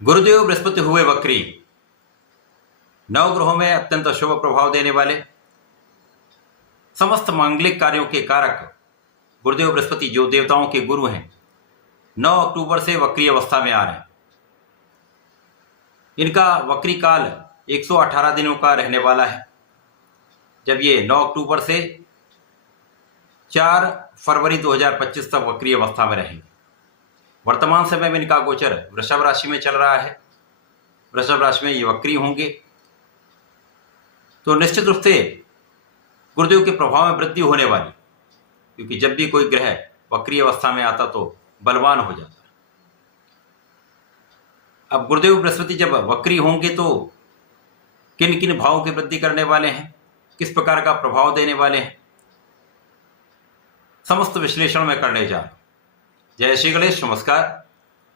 गुरुदेव बृहस्पति हुए वक्री। नवग्रहों में अत्यंत शुभ प्रभाव देने वाले समस्त मांगलिक कार्यों के कारक गुरुदेव बृहस्पति जो देवताओं के गुरु हैं 9 अक्टूबर से वक्री अवस्था में आ रहे हैं। इनका वक्री काल 118 दिनों का रहने वाला है। जब ये 9 अक्टूबर से 4 फरवरी 2025 तक वक्री अवस्था में रहेंगे। वर्तमान समय में इनका गोचर वृषभ राशि में चल रहा है। वृषभ राशि में ये वक्री होंगे तो निश्चित रूप से गुरुदेव के प्रभाव में वृद्धि होने वाली, क्योंकि जब भी कोई ग्रह वक्री अवस्था में आता तो बलवान हो जाता है। अब गुरुदेव बृहस्पति जब वक्री होंगे तो किन किन भावों की वृद्धि करने वाले हैं, किस प्रकार का प्रभाव देने वाले हैं, समस्त विश्लेषण में करने जा रहा हूं। जय श्री गणेश। नमस्कार,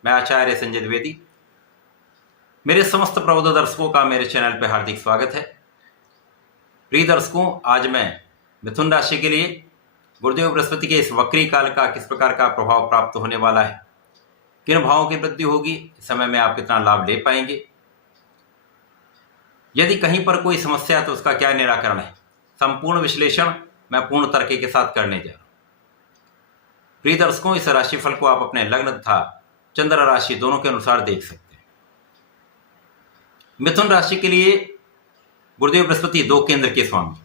मैं आचार्य संजय द्विवेदी। मेरे समस्त प्रबुद्ध दर्शकों का मेरे चैनल पर हार्दिक स्वागत है। प्रिय दर्शकों, आज मैं मिथुन राशि के लिए गुरुदेव बृहस्पति के इस वक्री काल का किस प्रकार का प्रभाव प्राप्त होने वाला है, किन भावों की वृद्धि होगी, इस समय में आप कितना लाभ ले पाएंगे, यदि कहीं पर कोई समस्या है तो उसका क्या निराकरण है, संपूर्ण विश्लेषण मैं पूर्ण तर्क के साथ करने जा रहा हूं। प्रिय दर्शकों, इस राशिफल को आप अपने लग्न तथा चंद्र राशि दोनों के अनुसार देख सकते हैं। मिथुन राशि के लिए गुरुदेव बृहस्पति 2 केंद्र के स्वामी,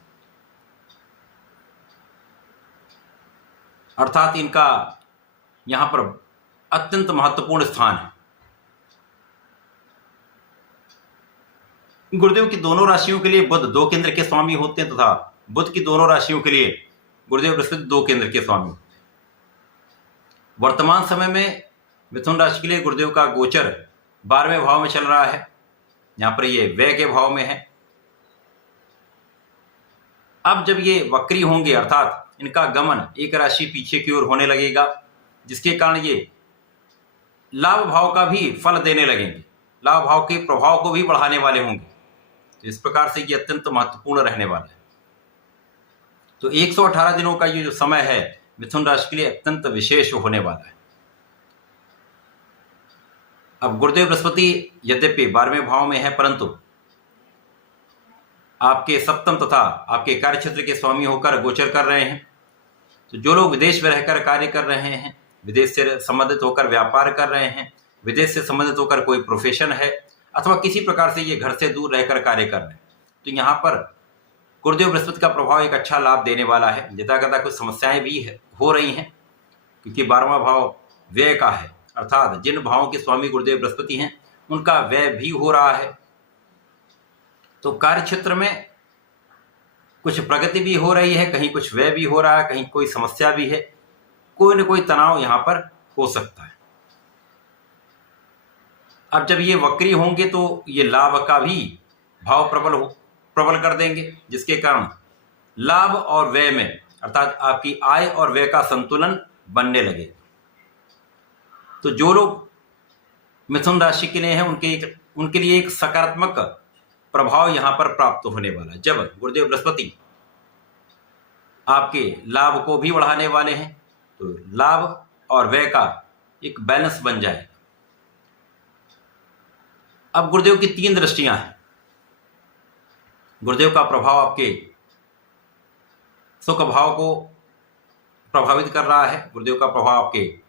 अर्थात इनका यहां पर अत्यंत महत्वपूर्ण स्थान है। गुरुदेव की दोनों राशियों के लिए बुध 2 केंद्र के स्वामी होते हैं तथा बुध की दोनों राशियों के लिए गुरुदेव बृहस्पति 2 केंद्र के स्वामी होते हैं। वर्तमान समय में मिथुन राशि के लिए गुरुदेव का गोचर 12वें भाव में चल रहा है। यहां पर ये व्यय के भाव में है। अब जब ये वक्री होंगे अर्थात इनका गमन एक राशि पीछे की ओर होने लगेगा, जिसके कारण ये लाभ भाव का भी फल देने लगेंगे, लाभ भाव के प्रभाव को भी बढ़ाने वाले होंगे। तो इस प्रकार से ये अत्यंत महत्वपूर्ण रहने वाला है। तो 118 दिनों का ये जो समय है मिथुन राशि के लिए अत्यंत विशेष होने वाला है। अब गुरुदेव बृहस्पति यद्यपि 12वें भाव में है, परंतु आपके सप्तम तथा आपके कार्य क्षेत्र के स्वामी होकर गोचर कर रहे हैं। तो जो लोग विदेश में रहकर कार्य कर रहे हैं, विदेश से संबंधित होकर व्यापार कर रहे हैं, विदेश से संबंधित होकर कोई प्रोफेशन है, अथवा किसी प्रकार से ये घर से दूर रहकर कार्य कर रहे हैं, तो यहाँ पर गुरुदेव बृहस्पति का प्रभाव एक अच्छा लाभ देने वाला है। यथाकथा कुछ समस्याएं भी हो रही हैं, क्योंकि 12वां भाव व्यय का है, अर्थात जिन भावों के स्वामी गुरुदेव बृहस्पति हैं उनका व्यय भी हो रहा है। तो कार्य क्षेत्र में कुछ प्रगति भी हो रही है, कहीं कुछ व्यय भी हो रहा है, कहीं कोई समस्या भी है, कोई न कोई तनाव यहां पर हो सकता है। अब जब ये वक्री होंगे तो ये लाभ का भी भाव प्रबल कर देंगे, जिसके कारण लाभ और व्यय में अर्थात आपकी आय और व्यय का संतुलन बनने लगेगा। तो जो लोग मिथुन राशि के लिए हैं उनके लिए एक सकारात्मक प्रभाव यहां पर प्राप्त होने वाला है। जब गुरुदेव बृहस्पति आपके लाभ को भी बढ़ाने वाले हैं तो लाभ और व्यय का एक बैलेंस बन जाएगा। अब गुरुदेव की 3 दृष्टियां हैं। गुरुदेव का प्रभाव आपके सुख भाव को प्रभावित कर रहा है, गुरुदेव का प्रभाव आपके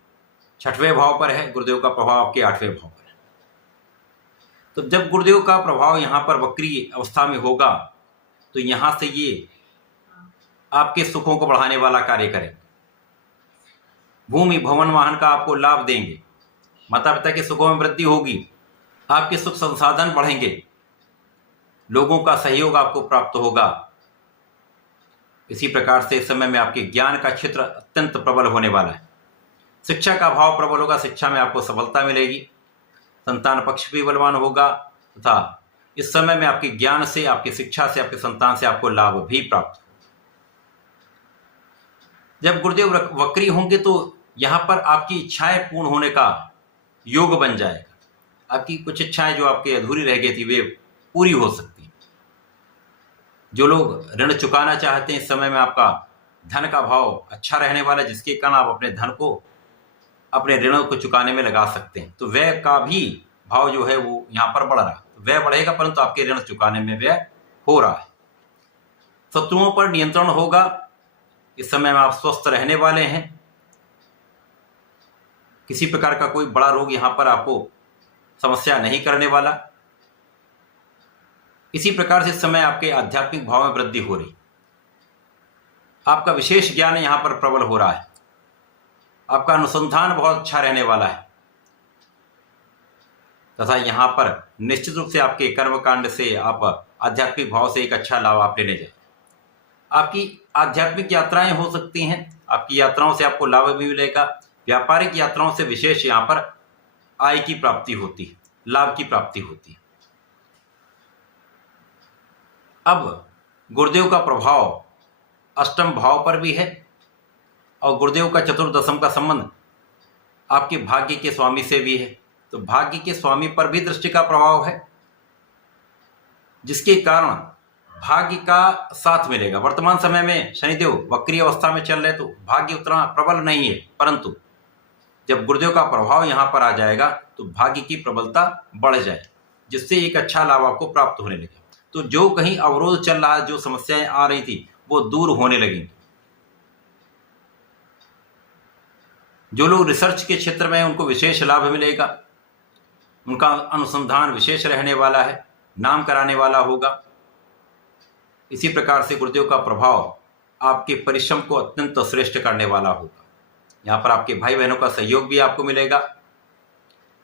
6वें भाव पर है, गुरुदेव का प्रभाव आपके 8वें भाव पर है। तो जब गुरुदेव का प्रभाव यहाँ पर वक्री अवस्था में होगा तो यहाँ से ये आपके सुखों को बढ़ाने वाला कार्य करेंगे। भूमि भवन वाहन का आपको लाभ देंगे, माता पिता के सुखों में वृद्धि होगी, आपके सुख संसाधन बढ़ेंगे, लोगों का सहयोग आपको प्राप्त होगा। इसी प्रकार से इस समय में आपके ज्ञान का क्षेत्र अत्यंत प्रबल होने वाला है। शिक्षा का भाव प्रबल होगा, शिक्षा में आपको सफलता मिलेगी, संतान पक्ष भी बलवान होगा तथा इस समय में आपके ज्ञान से, आपकी शिक्षा से, आपके संतान से आपको लाभ भी प्राप्त होगा। जब गुरुदेव वक्री होंगे तो यहां पर आपकी इच्छाएं पूर्ण होने का योग बन जाएगा। आपकी कुछ इच्छाएं जो आपके अधूरी रह गई थी वे पूरी हो सकती हैं। जो लोग ऋण चुकाना चाहते हैं, इस समय में आपका धन का भाव अच्छा रहने वाला है, जिसके कारण आप अपने धन को, अपने ऋणों को चुकाने में लगा सकते हैं। तो व्यय का भी भाव जो है वो यहाँ पर बढ़ रहा है। व्यय बढ़ेगा परंतु आपके ऋण चुकाने में व्यय हो रहा है। शत्रुओं पर नियंत्रण होगा। इस समय में आप स्वस्थ रहने वाले हैं। किसी प्रकार का कोई बड़ा रोग यहाँ पर आपको समस्या नहीं करने वाला। इसी प्रकार से इस समय आपके आध्यात्मिक भाव में वृद्धि हो रही। आपका विशेष ज्ञान यहाँ पर प्रबल हो रहा है। आपका अनुसंधान बहुत अच्छा रहने वाला है तथा यहाँ पर निश्चित रूप से आपके कर्मकांड से आप आध्यात्मिक भाव से एक अच्छा लाभ आप लेने जाए। आपकी आध्यात्मिक यात्राएं हो सकती हैं। आपकी यात्राओं से आपको लाभ भी मिलेगा। व्यापारिक यात्राओं से विशेष यहाँ पर आय की प्राप्ति होती है, लाभ की प्राप्ति होती है। अब गुरुदेव का प्रभाव अष्टम भाव पर भी है और गुरुदेव का चतुर्दशम का संबंध आपके भाग्य के स्वामी से भी है। तो भाग्य के स्वामी पर भी दृष्टि का प्रभाव है, जिसके कारण भाग्य का साथ मिलेगा। वर्तमान समय में शनिदेव वक्री अवस्था में चल रहे तो भाग्य उतना प्रबल नहीं है, परंतु जब गुरुदेव का प्रभाव यहाँ पर आ जाएगा तो भाग्य की प्रबलता बढ़ जाए, जिससे एक अच्छा लाभ आपको प्राप्त होने लगे। तो जो कहीं अवरोध चल रहा है, जो समस्याएं आ रही थी, वो दूर होने लगेंगी। जो लोग रिसर्च के क्षेत्र में हैं उनको विशेष लाभ मिलेगा। उनका अनुसंधान विशेष रहने वाला है, नाम कराने वाला होगा। इसी प्रकार से गुरुदेव का प्रभाव आपके परिश्रम को अत्यंत श्रेष्ठ करने वाला होगा। यहाँ पर आपके भाई बहनों का सहयोग भी आपको मिलेगा।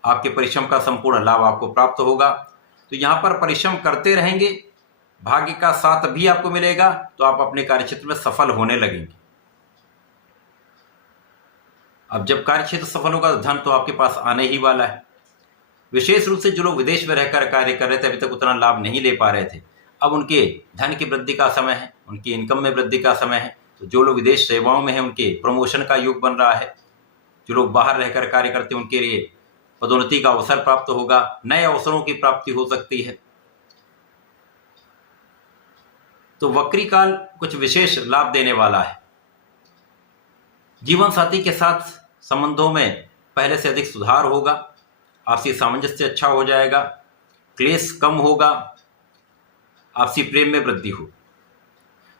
आपके परिश्रम का संपूर्ण लाभ आपको प्राप्त होगा। तो यहाँ पर परिश्रम करते रहेंगे, भाग्य का साथ भी आपको मिलेगा, तो आप अपने कार्यक्षेत्र में सफल होने लगेंगे। अब जब कार्यक्षेत्र सफल होगा तो धन तो आपके पास आने ही वाला है। विशेष रूप से जो लोग विदेश में रहकर कार्य कर रहे थे, अभी तक उतना लाभ नहीं ले पा रहे थे, अब उनके धन की वृद्धि का समय है, उनकी इनकम में वृद्धि का समय है। तो जो लोग विदेश सेवाओं में हैं उनके प्रमोशन का योग बन रहा है। जो लोग बाहर रहकर कार्य करते हैं उनके लिए पदोन्नति का अवसर प्राप्त होगा, नए अवसरों की प्राप्ति हो सकती है। तो वक्री काल कुछ विशेष लाभ देने वाला है। जीवन साथी के साथ संबंधों में पहले से अधिक सुधार होगा। आपसी सामंजस्य अच्छा हो जाएगा, क्लेश कम होगा, आपसी प्रेम में वृद्धि हो।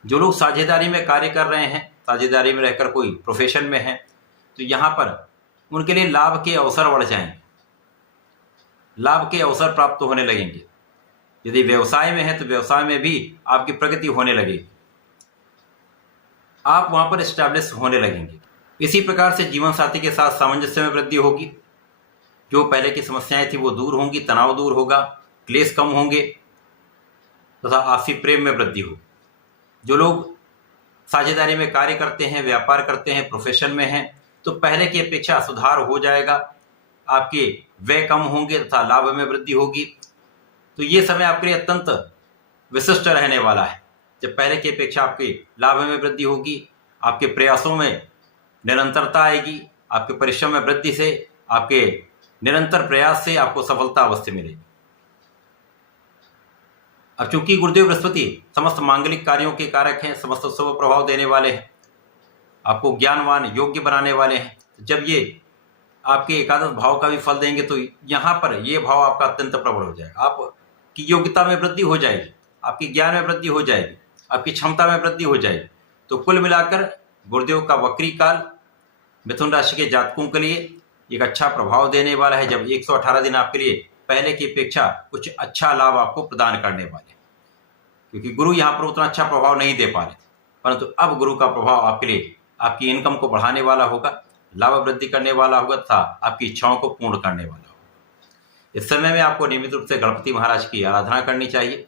जो लोग साझेदारी में कार्य कर रहे हैं, साझेदारी में रहकर कोई प्रोफेशन में है, तो यहाँ पर उनके लिए लाभ के अवसर बढ़ जाएंगे, लाभ के अवसर प्राप्त होने लगेंगे। यदि व्यवसाय में है तो व्यवसाय में भी आपकी प्रगति होने लगेगी, आप वहाँ पर एस्टैब्लिश होने लगेंगे। इसी प्रकार से जीवन साथी के साथ सामंजस्य में वृद्धि होगी। जो पहले की समस्याएं थी वो दूर होंगी, तनाव दूर होगा, क्लेश कम होंगे तथा आपसी प्रेम में वृद्धि हो। जो लोग साझेदारी में कार्य करते हैं, व्यापार करते हैं, प्रोफेशन में हैं, तो पहले की अपेक्षा सुधार हो जाएगा। आपके व्यय कम होंगे तथा लाभ में वृद्धि होगी। तो ये समय आपके लिए अत्यंत विशिष्ट रहने वाला है। जब पहले की अपेक्षा आपके लाभ में वृद्धि होगी, आपके प्रयासों में निरंतरता आएगी, आपके परिश्रम में वृद्धि से, आपके निरंतर प्रयास से आपको सफलता अवश्य मिलेगी। अब चूंकि गुरुदेव बृहस्पति समस्त मांगलिक कार्यों के कारक हैं, समस्त शुभ प्रभाव देने वाले हैं, आपको ज्ञानवान योग्य बनाने वाले हैं, जब ये आपके एकादश भाव का भी फल देंगे तो यहाँ पर ये भाव आपका अत्यंत प्रबल हो जाएगा। आपकी योग्यता में वृद्धि हो जाएगी, आपकी ज्ञान में वृद्धि हो जाएगी, आपकी क्षमता में वृद्धि हो जाएगी। तो कुल मिलाकर गुरुदेव का वक्री काल मिथुन राशि के जातकों के लिए एक अच्छा प्रभाव देने वाला है, जब 118 दिन आपके लिए पहले की अपेक्षा कुछ अच्छा लाभ आपको प्रदान करने वाले हैं। क्योंकि गुरु यहाँ पर उतना अच्छा प्रभाव नहीं दे पा रहे थे, परंतु अब गुरु का प्रभाव आपके लिए आपकी इनकम को बढ़ाने वाला होगा, लाभ वृद्धि करने वाला होगा तथा आपकी इच्छाओं को पूर्ण करने वाला होगा। इस समय में आपको नियमित रूप से गणपति महाराज की आराधना करनी चाहिए,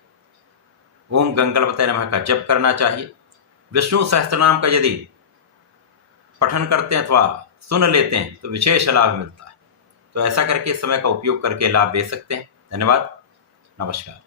ओम गंगणपतये नमः का जप करना चाहिए। विष्णु सहस्त्रनाम का यदि पठन करते हैं अथवा सुन लेते हैं तो विशेष लाभ मिलता है। तो ऐसा करके इस समय का उपयोग करके लाभ ले सकते हैं। धन्यवाद, नमस्कार।